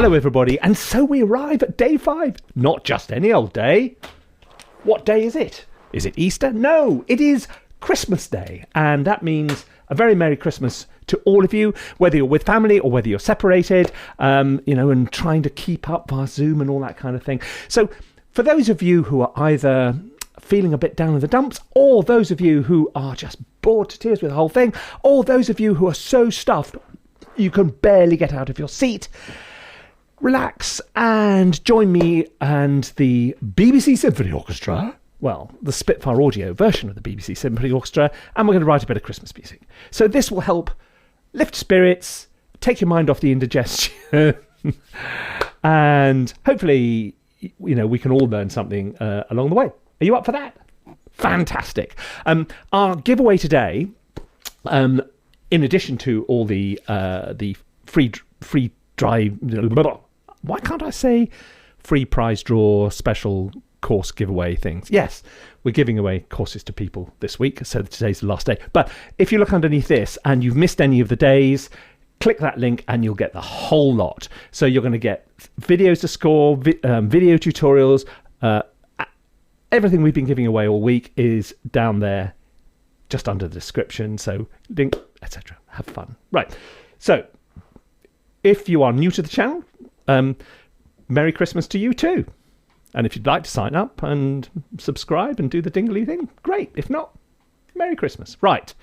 Hello everybody, and so we arrive at day 5. Not just any old day. What day is it? Is it Easter? No, it is Christmas Day, and that means a very Merry Christmas to all of you, whether you're with family or whether you're separated, and trying to keep up via Zoom and all that kind of thing. So for those of you who are either feeling a bit down in the dumps, or those of you who are just bored to tears with the whole thing, or those of you who are so stuffed you can barely get out of your seat, relax and join me and the BBC Symphony Orchestra, well, the Spitfire audio version of the BBC Symphony Orchestra, and we're going to write a bit of Christmas music. So this will help lift spirits, take your mind off the indigestion, and hopefully, we can all learn something along the way. Are you up for that? Fantastic. Our giveaway today, in addition to all the free drive, why can't I say free prize draw, special course giveaway things? Yes, we're giving away courses to people this week, so today's the last day. But if you look underneath this and you've missed any of the days, click that link and you'll get the whole lot. So you're going to get videos to score, video tutorials, everything we've been giving away all week is down there just under the description. So link, etc. Have fun. Right. So if you are new to the channel, Merry Christmas to you too. And if you'd like to sign up and subscribe and do the dingly thing, great. If not, Merry Christmas. Right.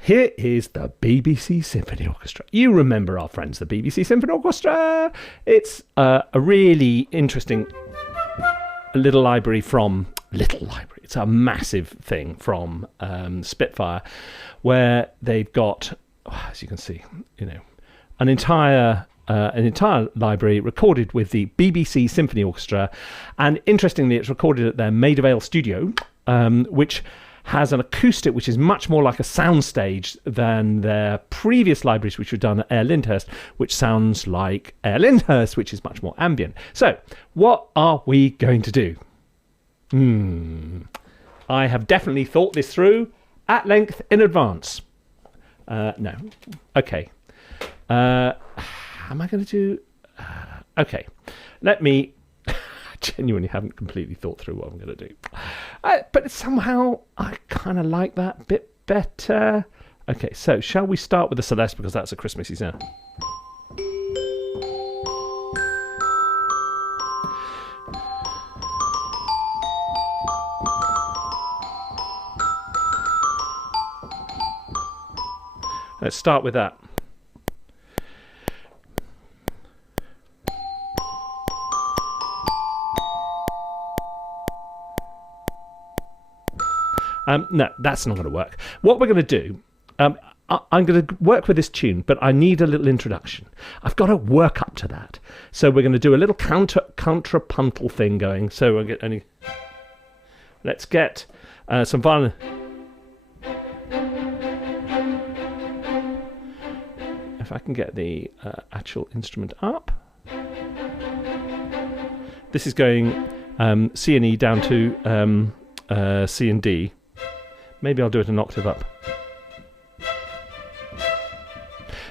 Here is the BBC Symphony Orchestra. You remember our friends, the BBC Symphony Orchestra. It's a really interesting little library. It's a massive thing from Spitfire, where they've got, as you can see, an entire library recorded with the BBC Symphony Orchestra. And interestingly, it's recorded at their Maida Vale studio, which has an acoustic which is much more like a soundstage than their previous libraries, which were done at Air Lyndhurst, which sounds like Air Lyndhurst, which is much more ambient. So what are we going to do? I have definitely thought this through at length in advance. No. Okay. Am I going to do... okay. Let me... I genuinely haven't completely thought through what I'm going to do. But somehow I kind of like that bit better. Okay, so shall we start with the Celeste, because that's a Christmassy sound. Let's start with that. No, that's not going to work. What we're going to do, I'm going to work with this tune, but I need a little introduction. I've got to work up to that. So we're going to do a little contrapuntal thing going. So let's get some violin. If I can get the actual instrument up. This is going C and E down to C and D. Maybe I'll do it an octave up.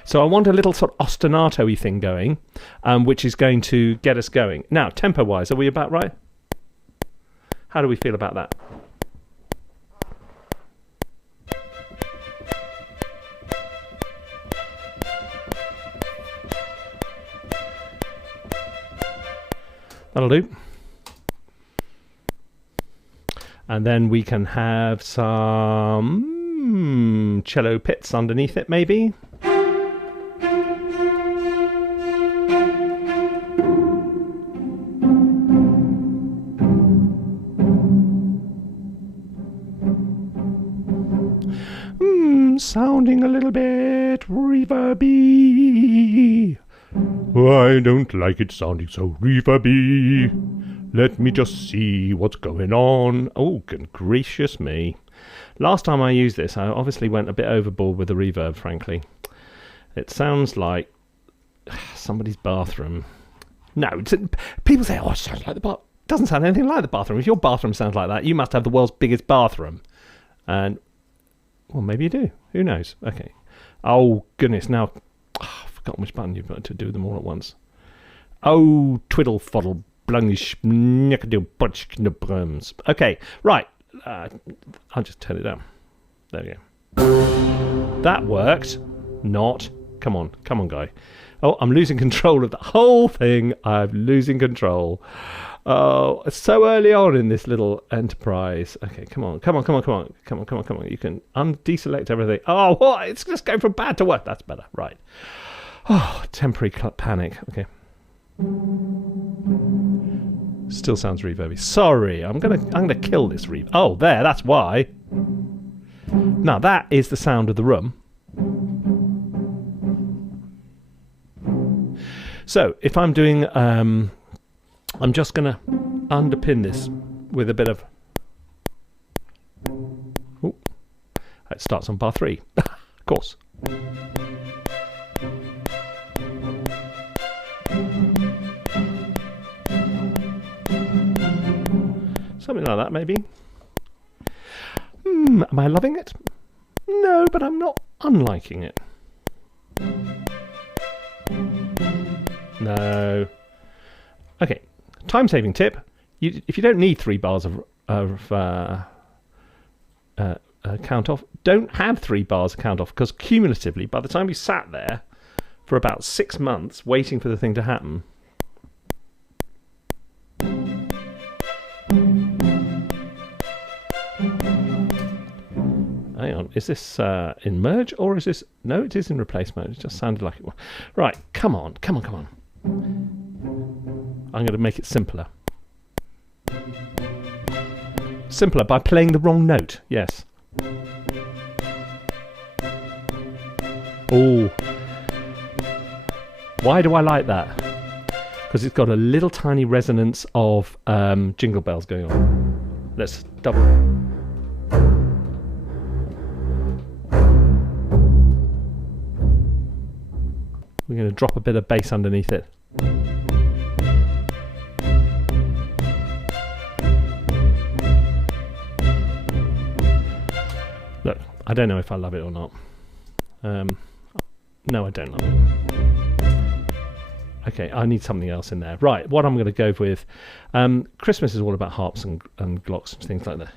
So I want a little sort of ostinato-y thing going, which is going to get us going. Now, tempo-wise, are we about right? How do we feel about that? That'll do. And then we can have some cello pits underneath it, maybe. Sounding a little bit reverby. I don't like it sounding so reverby. Let me just see what's going on. Oh, good gracious me. Last time I used this, I obviously went a bit overboard with the reverb, frankly. It sounds like somebody's bathroom. No, people say, oh, it sounds like the bathroom. It doesn't sound anything like the bathroom. If your bathroom sounds like that, you must have the world's biggest bathroom. And, well, maybe you do. Who knows? Okay. Oh, goodness. Now, for forgotten which button you've got to do them all at once. Oh, twiddle foddle blungish knickadoo bunch brums. Okay, right. I'll just turn it down. There we go. That worked. Not. Come on, guy. Oh, I'm losing control of the whole thing. I'm losing control. Oh, it's so early on in this little enterprise. Okay, come on. You can undeselect everything. Oh, what? It's just going from bad to worse. That's better. Right. Oh, temporary panic. Okay. Still sounds reverby. Sorry, I'm gonna kill this reverb. Oh, there. That's why. Now that is the sound of the room. So if I'm doing, I'm just going to underpin this with a bit of... Ooh, it starts on bar 3, of course. Something like that, maybe. Am I loving it? No, but I'm not unliking it. No. Okay, time-saving tip. If you don't need 3 bars of count off, don't have 3 bars of count off, because cumulatively, by the time you sat there for about 6 months waiting for the thing to happen, hang on, is this in merge or is this... No, it is in replace mode. It just sounded like it was. Right, come on. I'm going to make it simpler. Simpler by playing the wrong note, yes. Oh. Why do I like that? Because it's got a little tiny resonance of jingle bells going on. Let's double... We're going to drop a bit of bass underneath it. Look, I don't know if I love it or not. No, I don't love it. Okay, I need something else in there. Right, what I'm going to go with... Christmas is all about harps and glocks and things like that.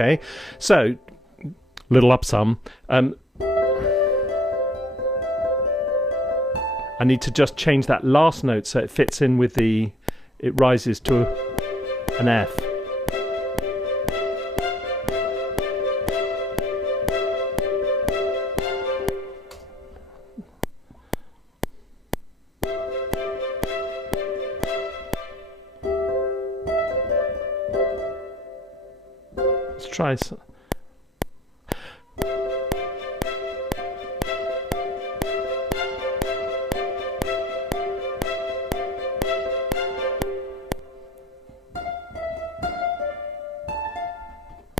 Okay, so little up some. I need to just change that last note so it fits in with the... It rises to an F. Try some.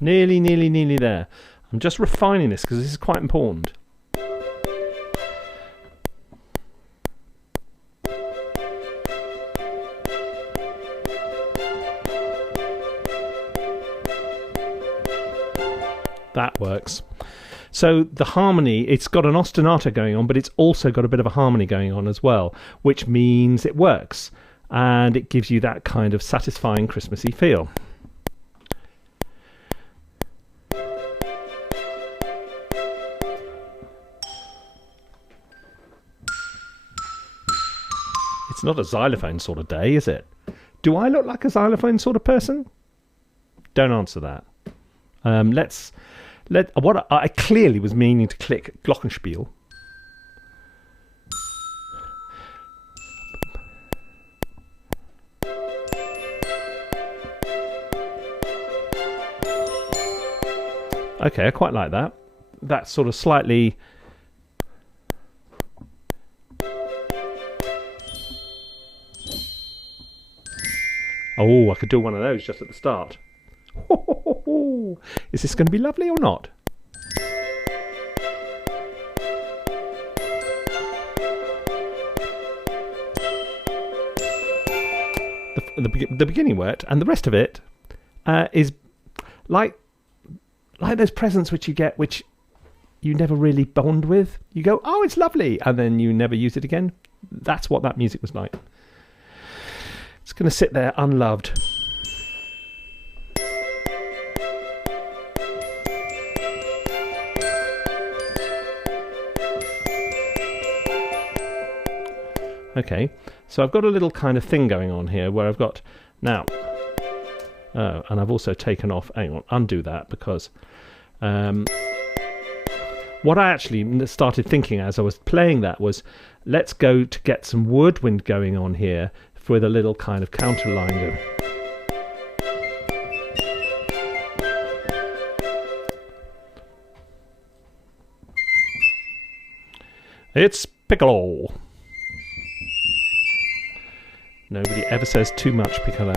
Nearly there. I'm just refining this because this is quite important. That works. So the harmony, it's got an ostinato going on, but it's also got a bit of a harmony going on as well, which means it works. And it gives you that kind of satisfying Christmassy feel. It's not a xylophone sort of day, is it? Do I look like a xylophone sort of person? Don't answer that. What I clearly was meaning to click Glockenspiel. Okay, I quite like that. That's sort of slightly... Oh, I could do one of those just at the start. Oh, is this going to be lovely or not? The beginning worked, and the rest of it is like those presents which you get, which you never really bond with. You go, oh, it's lovely, and then you never use it again. That's what that music was like. It's going to sit there unloved. Okay, so I've got a little kind of thing going on here where I've got now, and I've also taken off, hang on, undo that, because what I actually started thinking as I was playing that was, let's go to get some woodwind going on here with a little kind of counter line going. It's piccolo. Nobody ever says too much piccolo.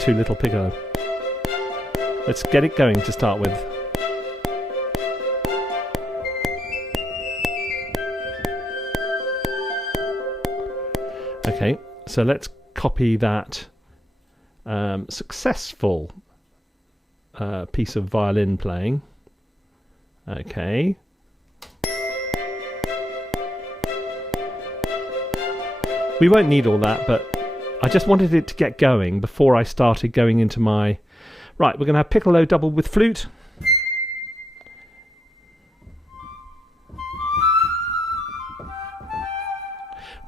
Too little piccolo. Let's get it going to start with. Okay, so let's copy that successful piece of violin playing. Okay. We won't need all that, but I just wanted it to get going before I started going into my... Right, we're going to have piccolo double with flute.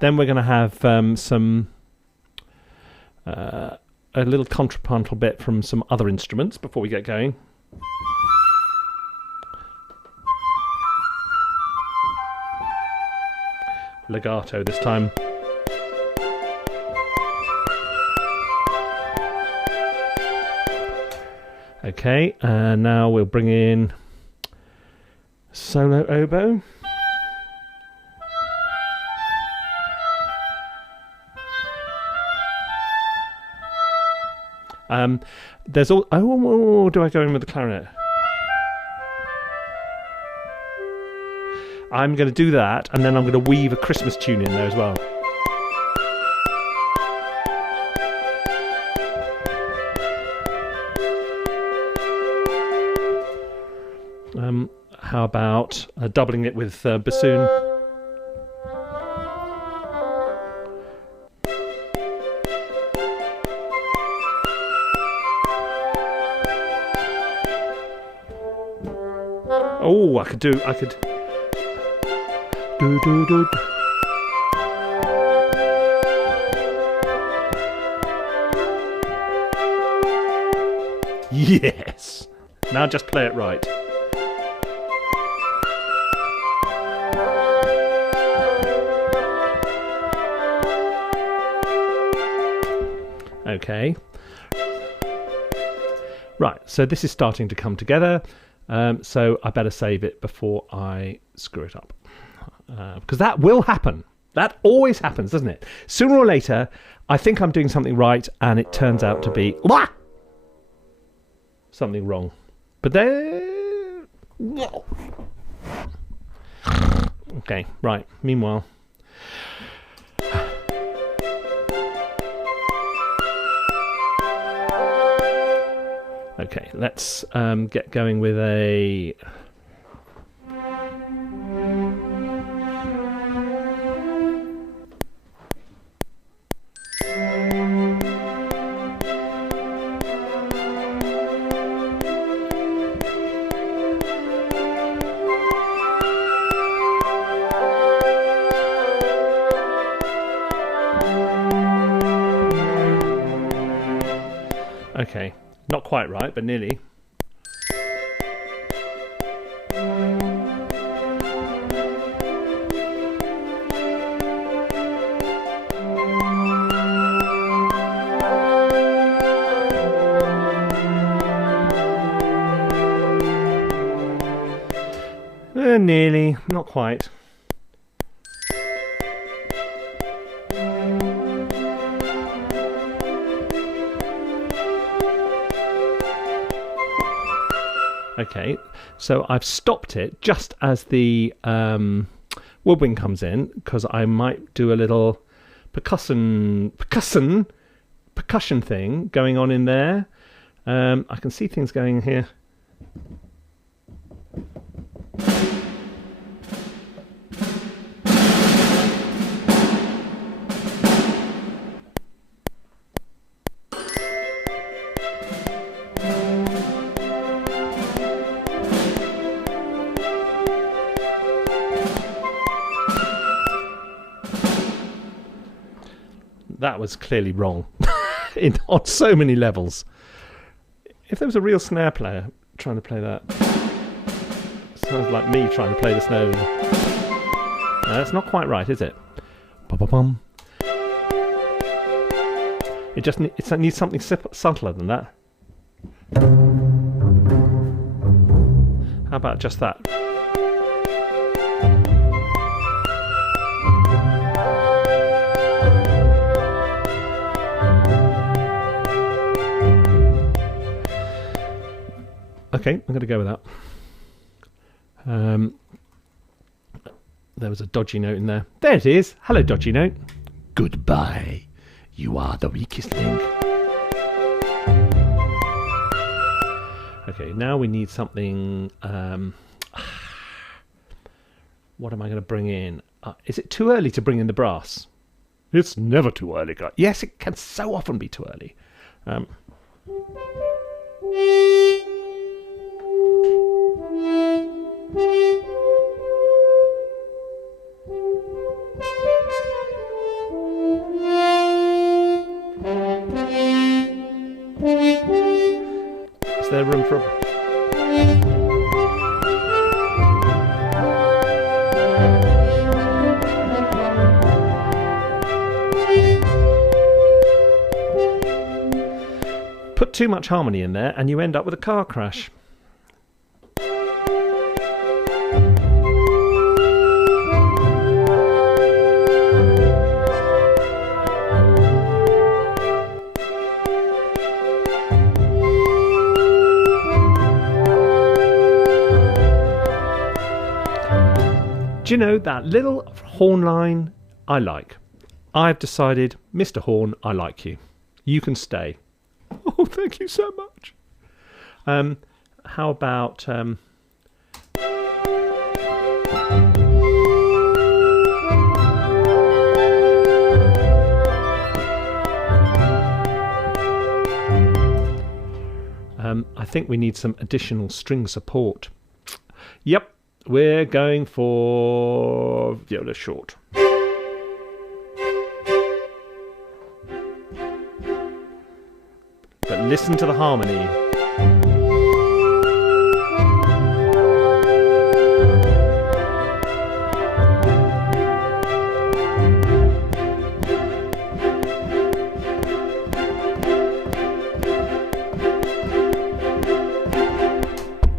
Then we're going to have a little contrapuntal bit from some other instruments before we get going. Legato this time. Okay, and now we'll bring in solo oboe. There's all. Oh, do I go in with the clarinet? I'm going to do that, and then I'm going to weave a Christmas tune in there as well. How about doubling it with bassoon? Oh, I could. Do. Yes. Now just play it right. Okay. Right, so this is starting to come together. So I better save it before I screw it up. Because that will happen. That always happens, doesn't it? Sooner or later, I think I'm doing something right, and it turns out to be something wrong. But then... Okay, right. Meanwhile... Okay, let's get going with a... Okay, not quite right, but nearly. Nearly, not quite. Okay, so I've stopped it just as the woodwind comes in, because I might do a little percussion thing going on in there. I can see things going here. That was clearly wrong on so many levels. If there was a real snare player trying to play that, sounds like me trying to play the snare. No, that's not quite right, is it? Ba-ba-bum. It needs something subtler than that. How about just that? Okay, I'm going to go with that. There was a dodgy note in there. There it is. Hello, dodgy note. Goodbye. You are the weakest link. Okay, now we need something. What am I going to bring in? Is it too early to bring in the brass? It's never too early, guys. Yes, it can so often be too early. Is there room for put too much harmony in there and you end up with a car crash. Do you know that little horn line I like? I've decided, Mr. Horn, I like you. You can stay. Oh, thank you so much. How about... I think we need some additional string support. Yep. We're going for viola short. But listen to the harmony.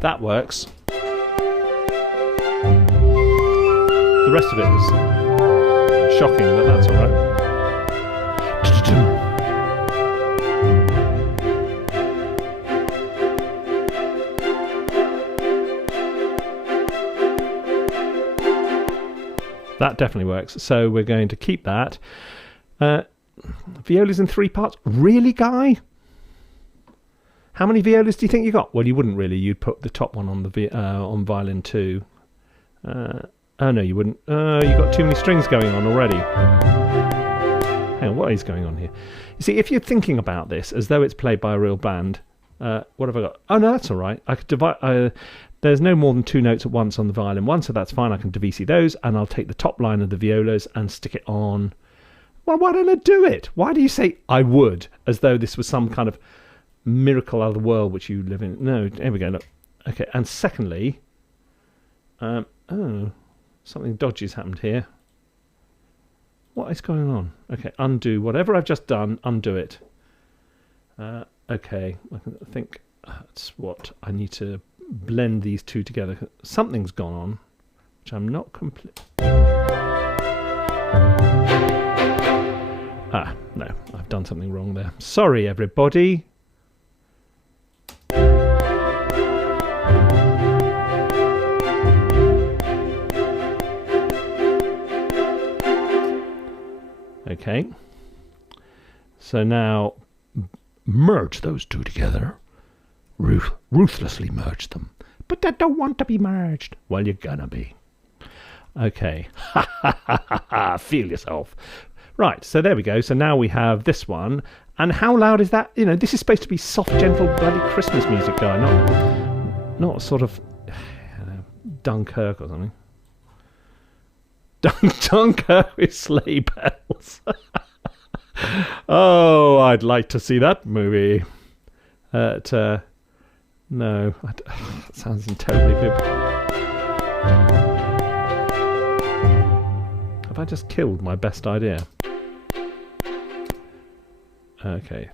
That works. The rest of it is shocking, but that's all right. That definitely works. So we're going to keep that. Violas in 3 parts. Really, Guy? How many violas do you think you got? Well, you wouldn't really. You'd put the top one on the on violin 2. Oh no, you wouldn't. You've got too many strings going on already. Hang on, what is going on here? You see, if you're thinking about this as though it's played by a real band, what have I got? Oh no, that's all right. I could divide. There's no more than 2 notes at once on the violin one, so that's fine. I can divisi those, and I'll take the top line of the violas and stick it on. Well, why don't I do it? Why do you say I would, as though this was some kind of miracle out of the world which you live in? No, here we go. Look. Okay, and secondly, oh. Something dodgy's happened here. What is going on? Okay, undo. Whatever I've just done, undo it. Okay, I think that's what I need to blend these two together. Something's gone on, which I'm not complete. Ah, no, I've done something wrong there. Sorry, everybody. Okay. So now merge those two together. Ruthlessly merge them. But I don't want to be merged. Well, you're gonna be. Okay. Feel yourself. Right, so there we go. So now we have this one. And how loud is that? You know, this is supposed to be soft, gentle, bloody Christmas music, guy. Not sort of Dunkirk or something. Dunkirk with sleigh bells. Oh, I'd like to see that movie. No, that sounds terribly good. Have I just killed my best idea? Okay.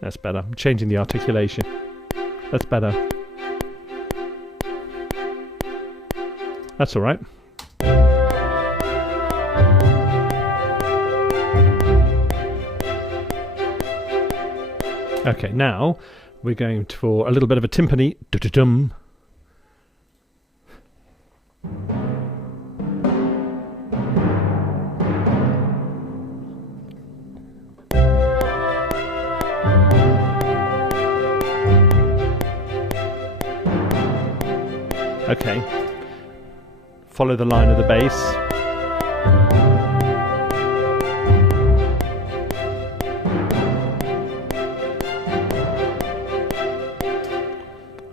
That's better. I'm changing the articulation. That's better. That's all right. Okay, now we're going for a little bit of a timpani. Du-du-dum. Okay. Follow the line of the bass.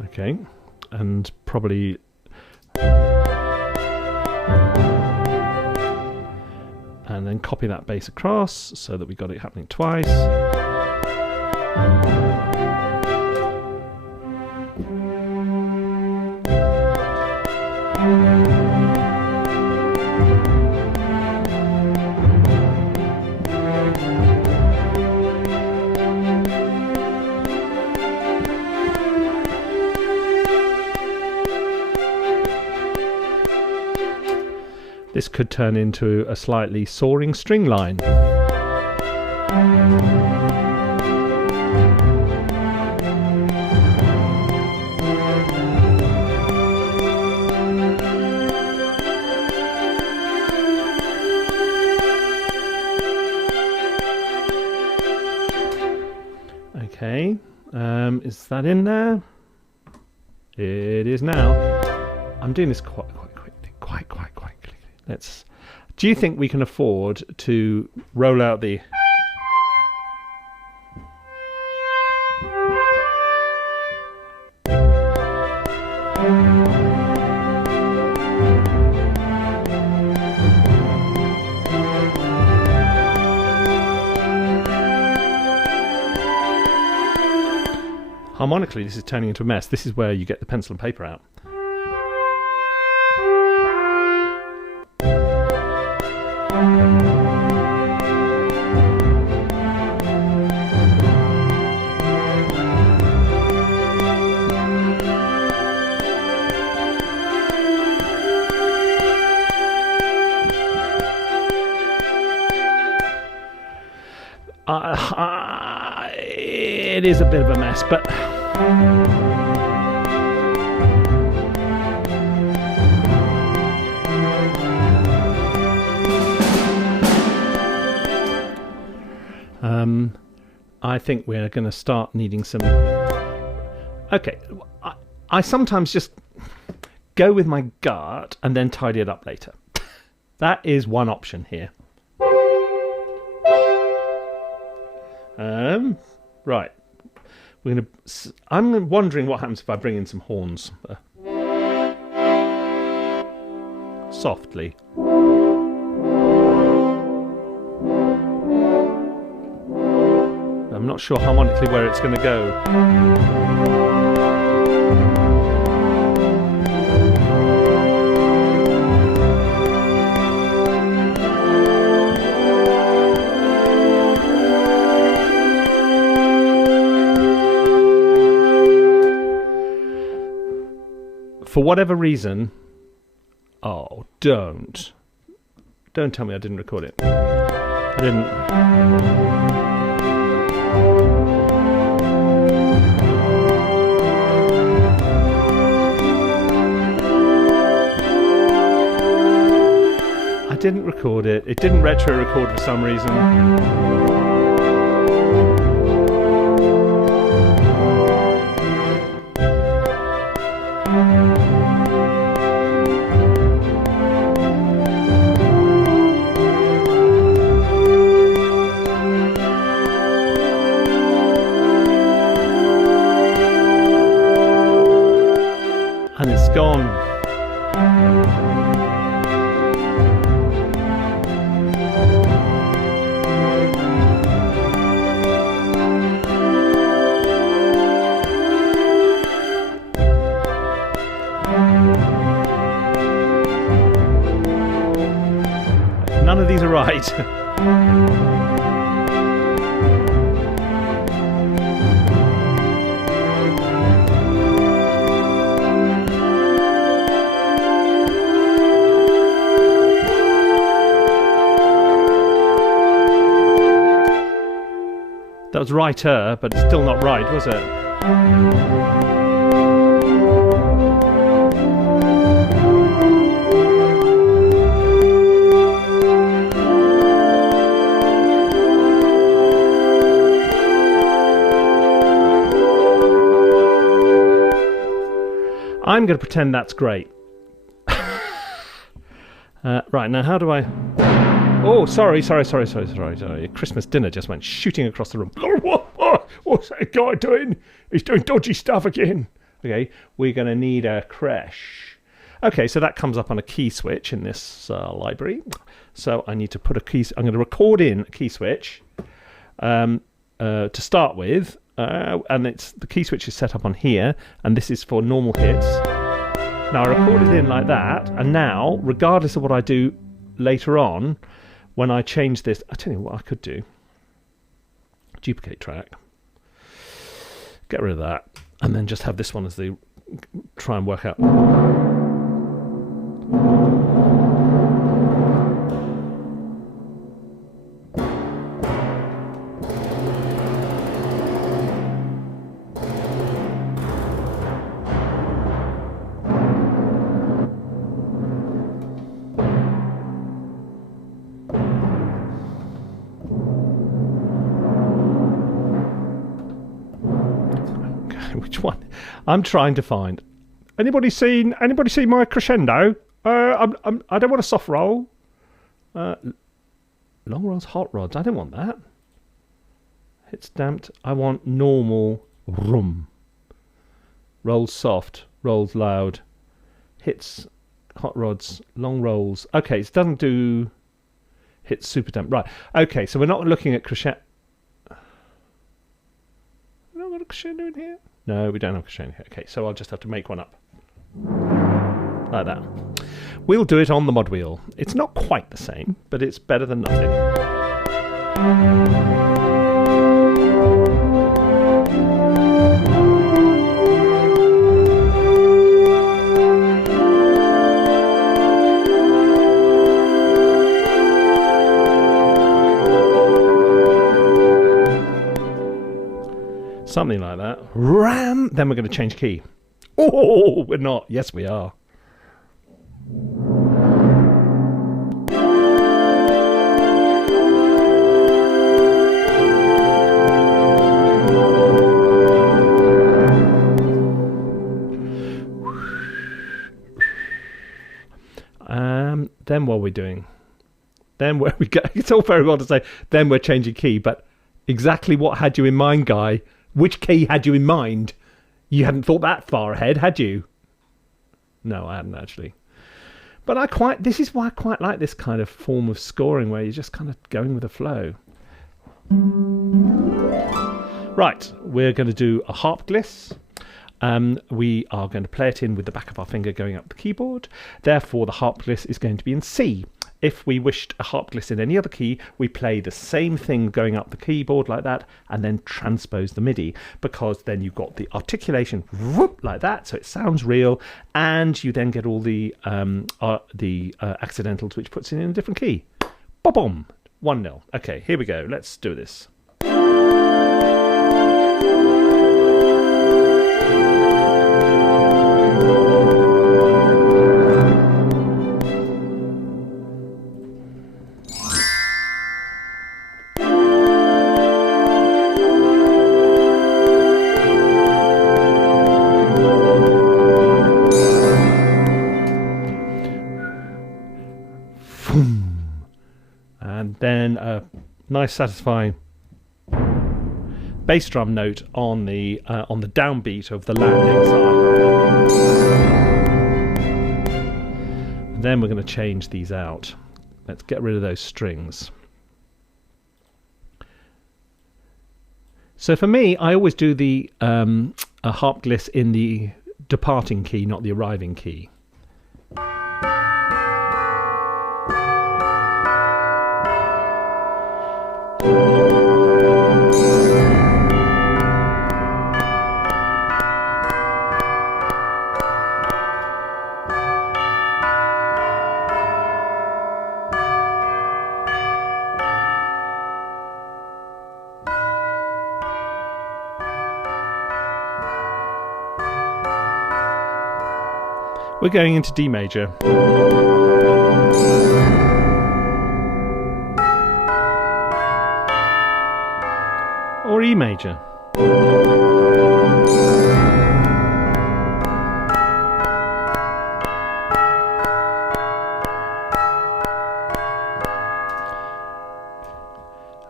Okay, and probably and then copy that bass across so that we got it happening twice. This could turn into a slightly soaring string line. Okay, is that in there? It is now. I'm doing this quite quickly. Do you think we can afford to roll out the... Harmonically, this is turning into a mess. This is where you get the pencil and paper out. It is a bit of a mess, but I think we're going to start needing some... Okay, I sometimes just go with my gut and then tidy it up later. That is one option here. Right. I'm wondering what happens if I bring in some horns. Softly. I'm not sure harmonically where it's going to go. For whatever reason, oh, don't tell me I didn't record it. I didn't. record it. It didn't retro record for some reason. And it's gone. None of these are right. That was righter, but it's still not right, was it? I'm going to pretend that's great. Right, now how do I... Oh, sorry. Christmas dinner just went shooting across the room. What's that guy doing? He's doing dodgy stuff again. Okay, we're going to need a crash. Okay, so that comes up on a key switch in this library. So I need to put a key... I'm going to record in a key switch to start with. And the key switch is set up on here, and this is for normal hits. Now I record it in like that, and now, regardless of what I do later on, when I change this, I tell you what I could do. Duplicate track. Get rid of that, and then just have this one as the try and work out. Which one? I'm trying to find. Anybody seen my crescendo? I don't want a soft roll. Long rolls, hot rods. I don't want that. Hits damped. I want normal rum. Rolls soft. Rolls loud. Hits hot rods. Long rolls. Okay, it doesn't do hits super damped. Right. Okay, so we're not looking at crescendo. We don't got a crescendo in here. No, we don't have crescendo here. Okay, so I'll just have to make one up. Like that. We'll do it on the mod wheel. It's not quite the same, but it's better than nothing. Something like that. Ram! Then we're going to change key. Oh, we're not. Yes, we are. Then what are we doing? Then where we go? It's all very well to say, then we're changing key, but exactly what had you in mind, Guy? Which key had you in mind? You hadn't thought that far ahead, had you? No, I hadn't actually. But this is why I quite like this kind of form of scoring where you're just kind of going with the flow. Right, we're going to do a harp gliss. We are going to play it in with the back of our finger going up the keyboard. Therefore, the harp gliss is going to be in C. If we wished a harp gliss in any other key, we play the same thing going up the keyboard like that and then transpose the MIDI, because then you've got the articulation whoop, like that, so it sounds real, and you then get all the accidentals, which puts it in a different key. Boom! 1-0. Okay, here we go. Let's do this. nice satisfying bass drum note on the downbeat of the landing side. And then we're going to change these out. Let's get rid of those strings. So for me, I always do the a harp gliss in the departing key, not the arriving key. We're going into D major. Or E major.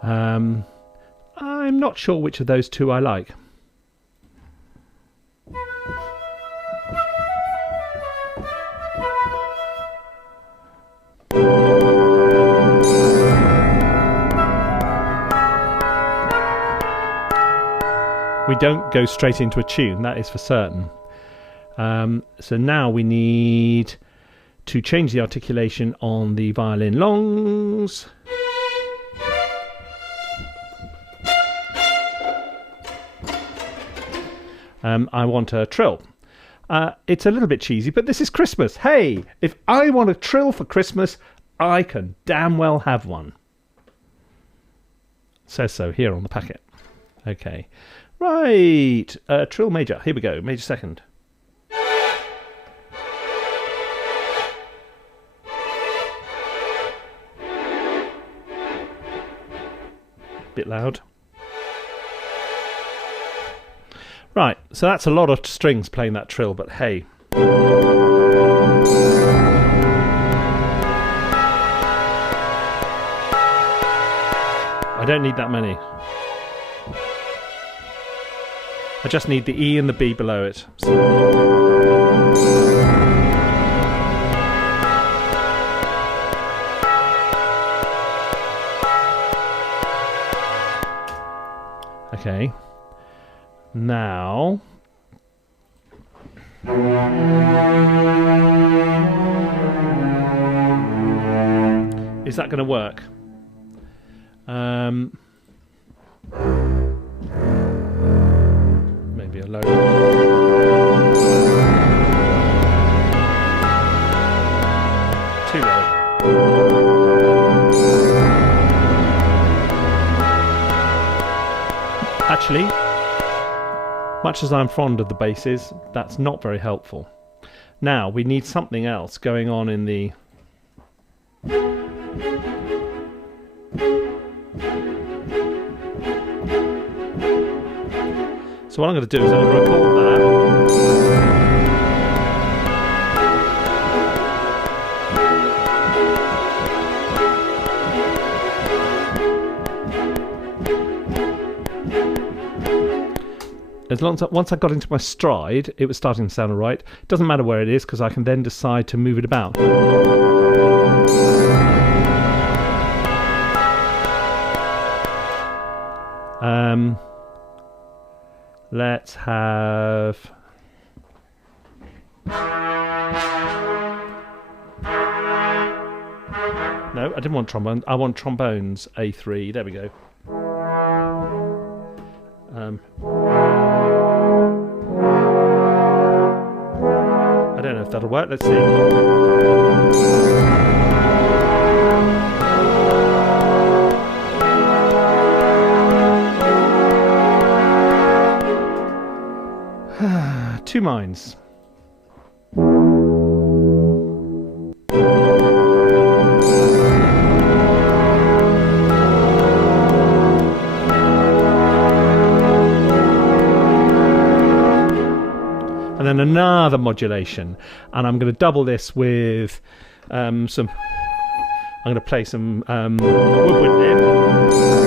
I'm not sure which of those two I like. We don't go straight into a tune, that is for certain. So now we need to change the articulation on the violin longs. I want a trill. It's a little bit cheesy, but this is Christmas. Hey, if I want a trill for Christmas, I can damn well have one. Says so here on the packet. Okay. Right, trill major. Here we go, major second. Bit loud. Right, so that's a lot of strings playing that trill, but hey. I don't need that many. I just need the E and the B below it. Okay. Now... is that going to work? Maybe a low. Too low. Actually, much as I'm fond of the basses, that's not very helpful. Now we need something else going on in the... So what I'm going to do is I'm going to record that. As long as once I got into my stride, it was starting to sound alright. Doesn't matter where it is because I can then decide to move it about. Let's have... No, I didn't want trombone. I want trombones, A3. There we go. I don't know if that'll work. Let's see. Two minds. And then another modulation, and I'm going to double this with some. I'm going to play some woodwind in.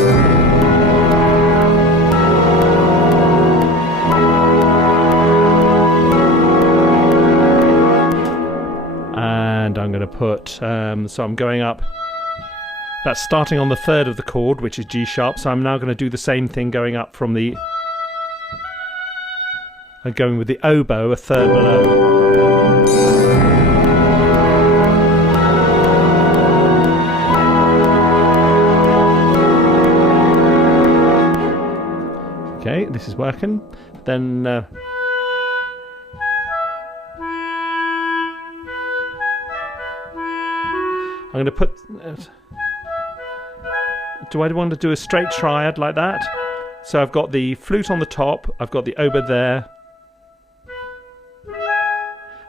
put, so I'm going up. That's starting on the third of the chord, which is G sharp. So I'm now going to do the same thing going up from the... I'm going with the oboe a third below. Okay, this is working. Then... I'm going to put... do I want to do a straight triad like that? So I've got the flute on the top, I've got the oboe there.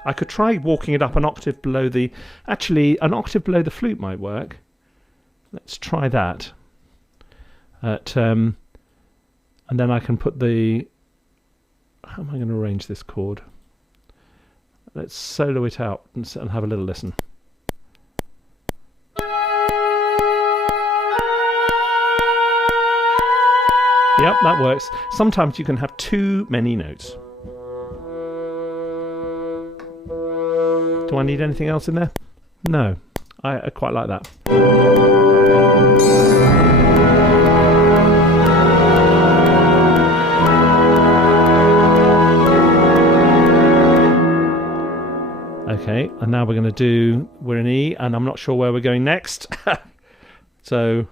I could try walking it up an octave below the... Actually, an octave below the flute might work. Let's try that. And then I can put the... How am I going to arrange this chord? Let's solo it out and have a little listen. Yep, that works. Sometimes you can have too many notes. Do I need anything else in there? No. I quite like that. Okay, and now we're going to do... We're in E, and I'm not sure where we're going next. So...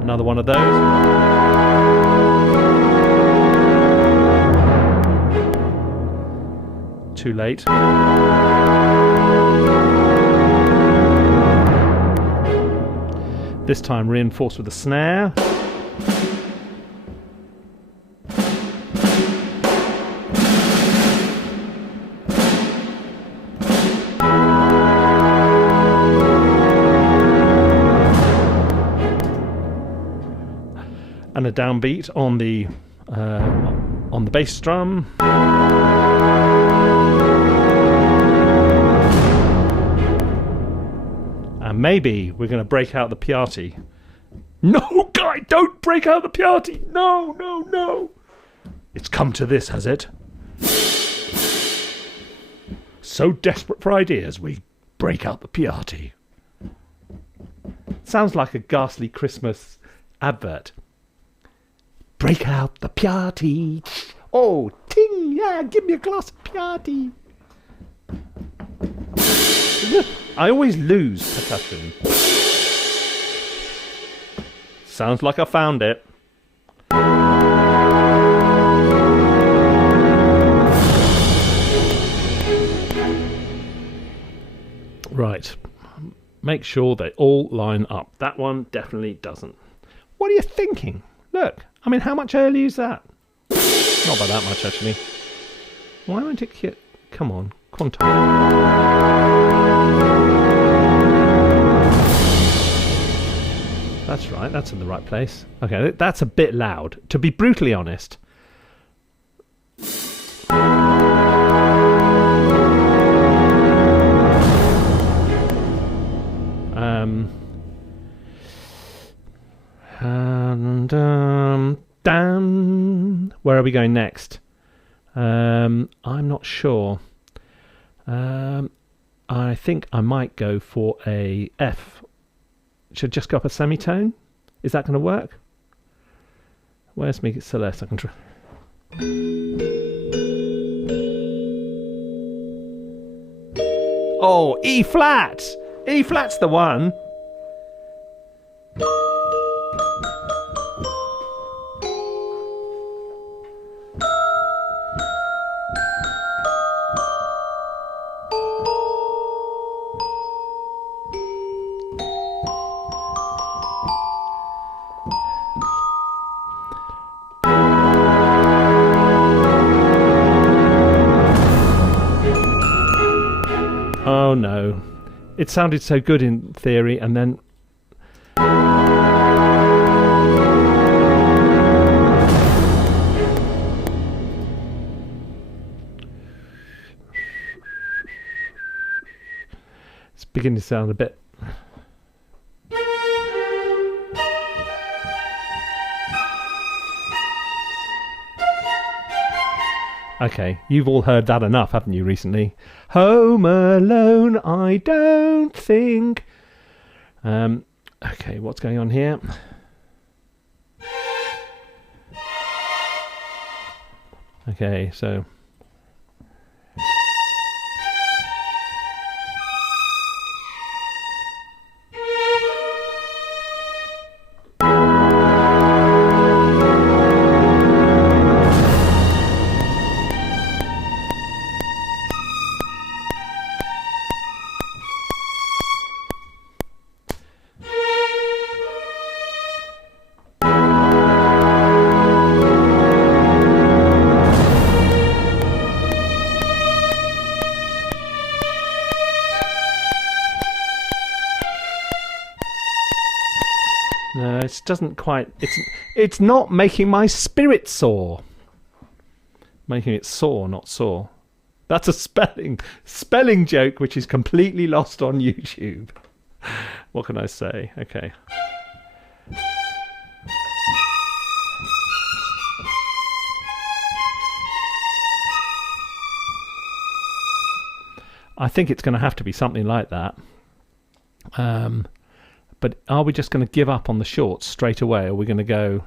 Another one of those. Too late. This time reinforced with a snare. And a downbeat on the bass drum. And maybe we're going to break out the Piatti. No, Guy, don't break out the Piatti. No, no, no. It's come to this, has it? So desperate for ideas, we break out the Piatti. Sounds like a ghastly Christmas advert. Break out the Piatti. Oh, ting, yeah, give me a glass of Piatti. I always lose percussion. Sounds like I found it. Right. Make sure they all line up. That one definitely doesn't. What are you thinking? Look. I mean, how much early is that? Not by that much, actually. Why won't it... Come on. Quantum. That's right. That's in the right place. Okay, that's a bit loud. To be brutally honest... Where are we going next? I'm not sure. I think I might go for a F. Should just go up a semitone? Is that going to work? Where's me Celeste? I can try. Oh, E flat! E flat's the one. Oh no. It sounded so good in theory and then... It's beginning to sound a bit... Okay, you've all heard that enough, haven't you, recently? Home Alone, I don't think. Okay, what's going on here? Okay, so... No, it doesn't quite... It's not making my spirit soar. Making it soar, not soar. That's a spelling joke which is completely lost on YouTube. What can I say? Okay. I think it's going to have to be something like that. But are we just going to give up on the shorts straight away? Or are we going to go...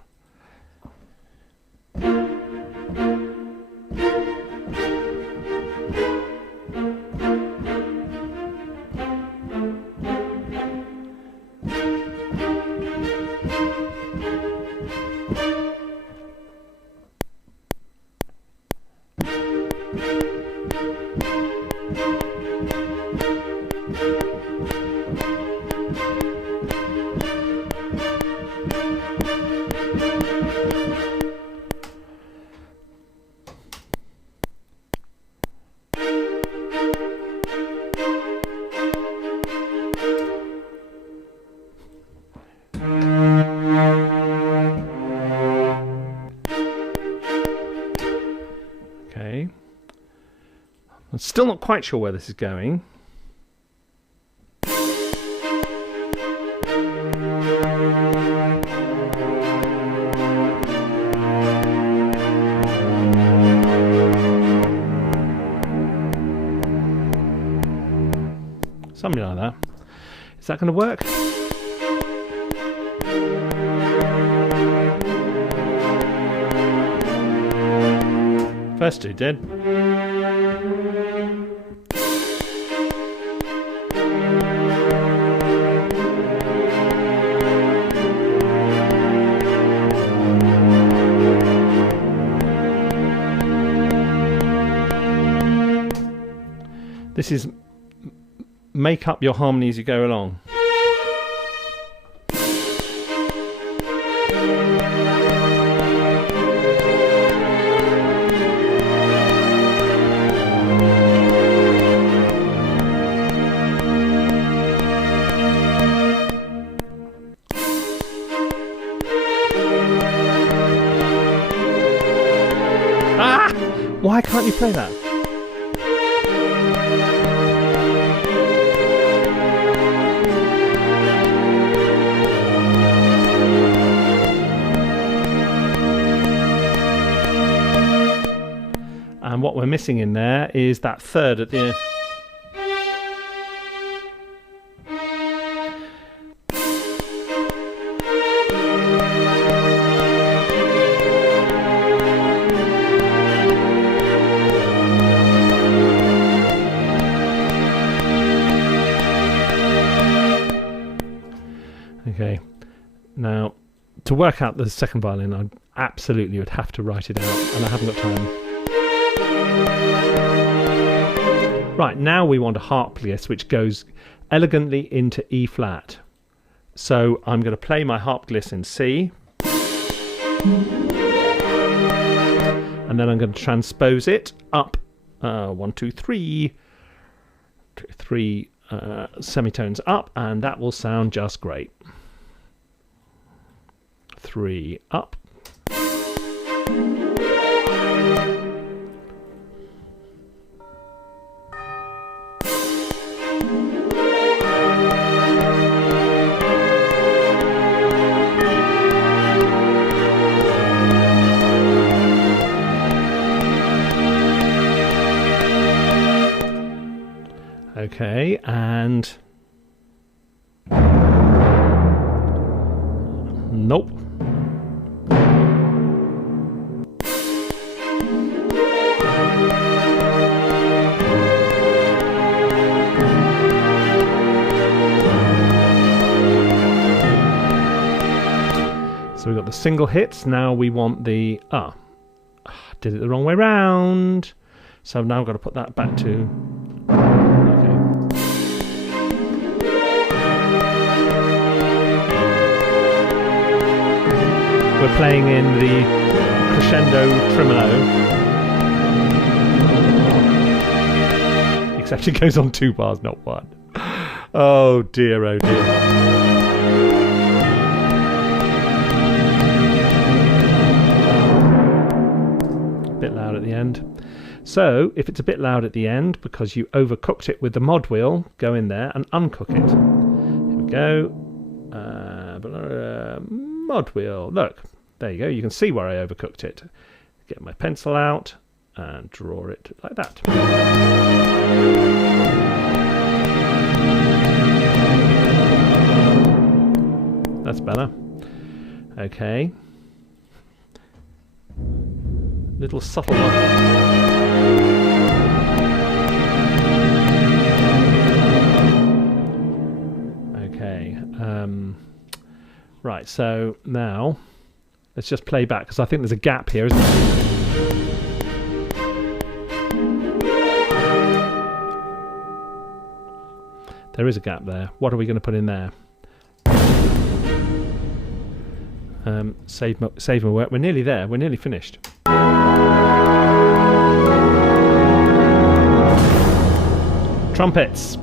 I'm still not quite sure where this is going. Something like that. Is that going to work? First two did. This is make up your harmony as you go along. Ah! Why can't you play that? And what we're missing in there is that third at the end. Okay, now to work out the second violin, I absolutely would have to write it out, and I haven't got time. Right, now we want a harp gliss which goes elegantly into E flat. So I'm going to play my harp gliss in C. And then I'm going to transpose it up 1, 2, 3. 3 semitones up, and that will sound just great. 3 up. Okay, and nope. So we've got the single hits. Now we want the did it the wrong way round. So now I've got to put that back to okay. We're playing in the crescendo tremolo. Except it goes on 2 bars, not 1. Oh dear, oh dear. Bit loud at the end. So if it's a bit loud at the end because you overcooked it with the mod wheel, go in there and uncook it. Here we go. Mod wheel. Look, there you go. You can see where I overcooked it. Get my pencil out and draw it like that. That's better. Okay. Little subtle one. Okay. Right, so now let's just play back because I think there's a gap here, isn't there? There is a gap there. What are we going to put in there? Save my work. We're nearly there. We're nearly finished. Trumpets.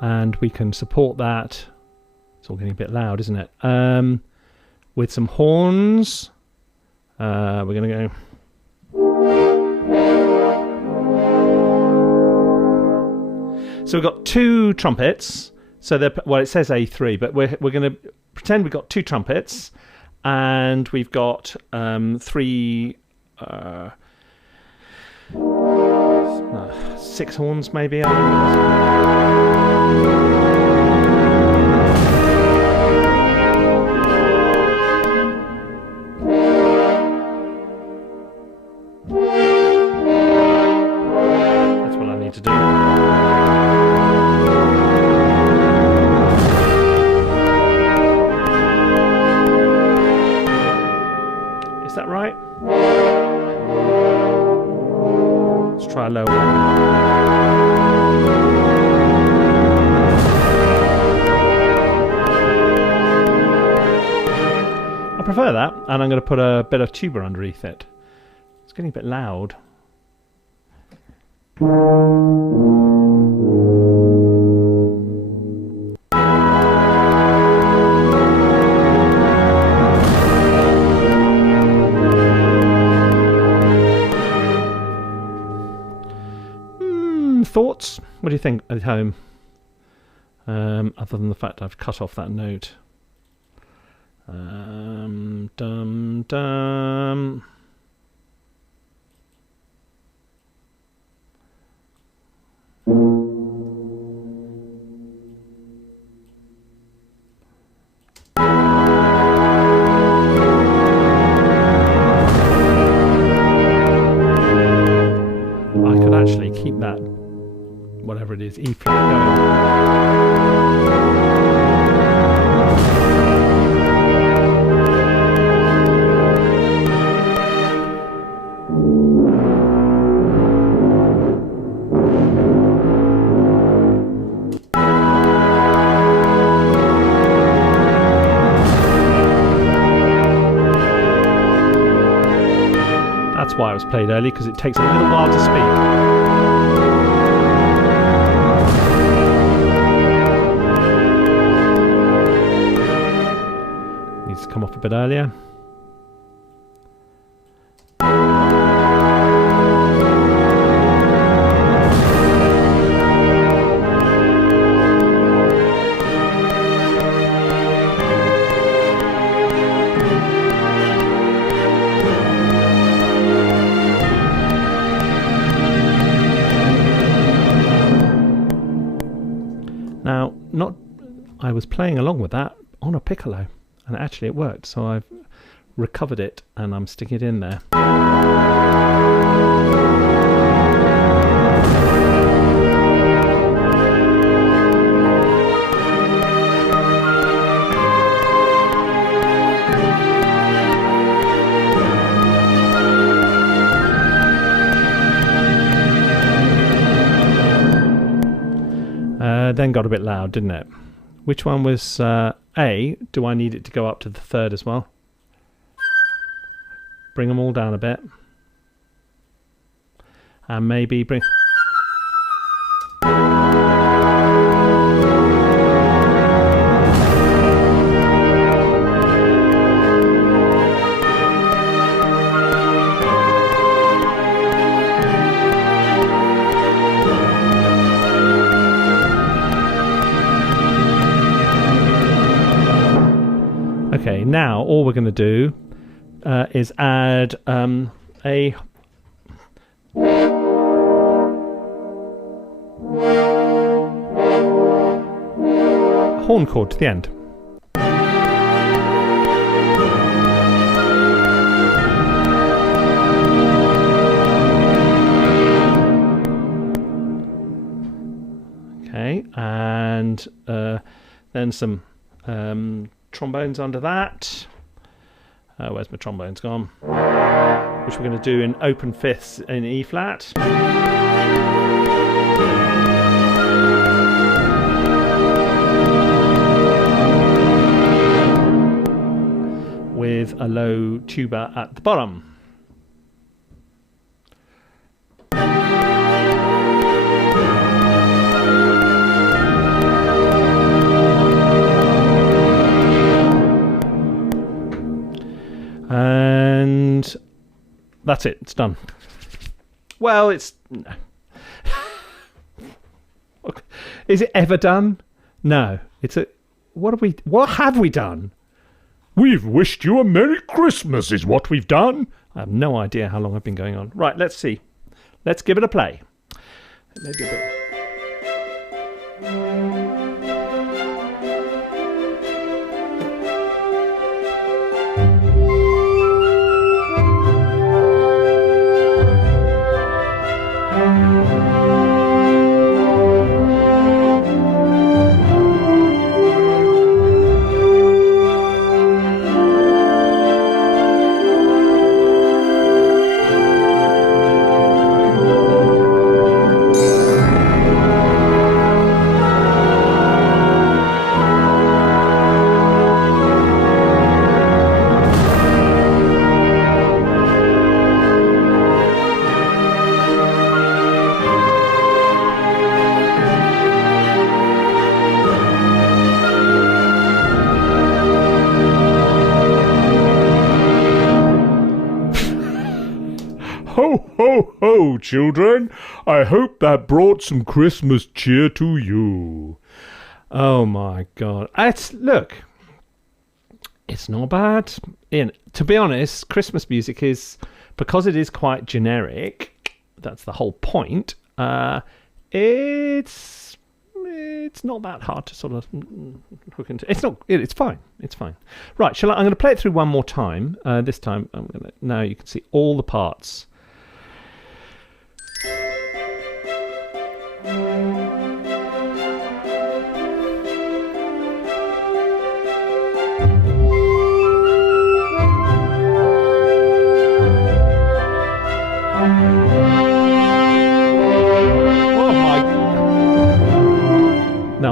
And we can support that. It's all getting a bit loud, isn't it? With some horns. We're going to go. So we've got 2 trumpets. So they're, well, it says A3, but we're going to pretend we've got 2 trumpets, and we've got 3. 6 horns maybe. I That's what I need to do. Is that right? Let's try a low one. I prefer that, and I'm going to put a bit of tuba underneath it. It's getting a bit loud. Thoughts? What do you think at home? Other than the fact I've cut off that note. Dum dum. keep that, whatever it is, E flat going. That's why it was played early, because it takes a little while to speak. Needs to come off a bit earlier. Now, I was playing along with that on a piccolo, and actually it worked, so I've recovered it and I'm sticking it in there. Then got a bit loud, didn't it? Which one was A? Do I need it to go up to the third as well? Bring them all down a bit. And maybe bring... Okay, now all we're going to do is add a horn chord to the end. Okay, and then some trombones under that. Where's my trombones gone? Which we're going to do in open fifths in E flat. With a low tuba at the bottom. And that's it, it's done. Well, it's... Is it ever done? No. It's a... What have we done? We've wished you a Merry Christmas is what we've done. I have no idea how long I've been going on. Right, let's see. Let's give it a play. Maybe a bit... Ho, ho, ho, children. I hope that brought some Christmas cheer to you. Oh, my God. Look, it's not bad. To be honest, Christmas music is, because it is quite generic, that's the whole point, it's not that hard to sort of hook into. It's fine. It's fine. Right, I'm going to play it through one more time. This time, now you can see all the parts.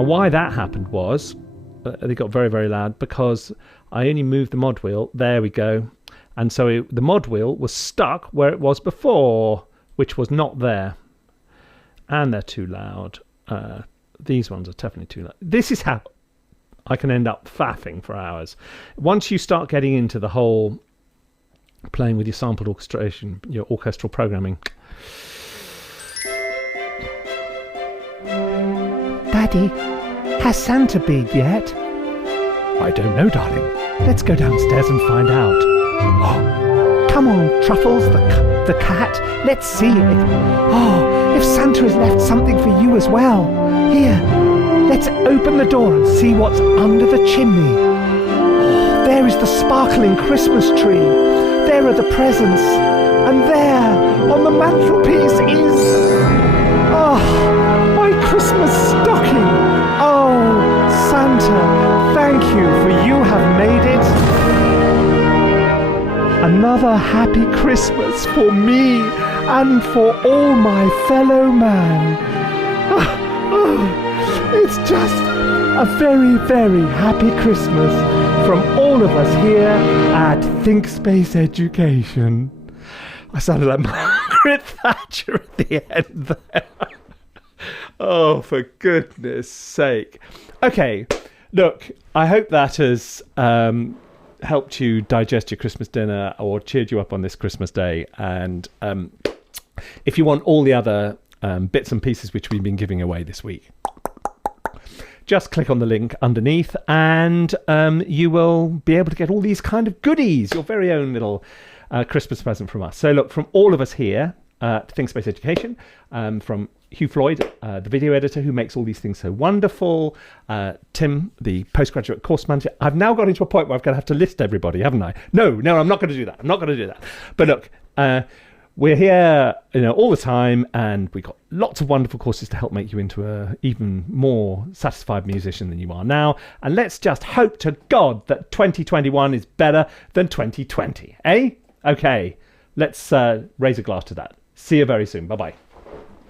Now, why that happened was they got very, very loud because I only moved the mod wheel. There we go. And so the mod wheel was stuck where it was before, which was not there. And they're too loud. These ones are definitely too loud. This is how I can end up faffing for hours. Once you start getting into the whole playing with your sampled orchestration, your orchestral programming. Daddy, has Santa been yet? I don't know, darling. Let's go downstairs and find out. Oh, come on, Truffles, the cat. Let's see if Santa has left something for you as well. Here, let's open the door and see what's under the chimney. Oh, there is the sparkling Christmas tree. There are the presents. And there, on the mantelpiece is... Oh, my Christmas stocking. Oh, Santa, thank you, for you have made it another happy Christmas for me and for all my fellow man. It's just a very, very happy Christmas from all of us here at ThinkSpace Education. I sounded like Margaret Thatcher at the end there. Oh, for goodness sake. Okay, look, I hope that has helped you digest your Christmas dinner or cheered you up on this Christmas day. And if you want all the other bits and pieces which we've been giving away this week, just click on the link underneath and you will be able to get all these kind of goodies, your very own little Christmas present from us. So look, from all of us here at ThinkSpace Education, from Hugh Floyd, the video editor who makes all these things so wonderful, Tim, the postgraduate course manager. I've now got into a point where I'm going to have to list everybody, haven't I? No, I'm not going to do that. I'm not going to do that. But look, we're here, all the time, and we've got lots of wonderful courses to help make you into a even more satisfied musician than you are now. And let's just hope to God that 2021 is better than 2020, eh? Okay, let's raise a glass to that. See you very soon. Bye-bye.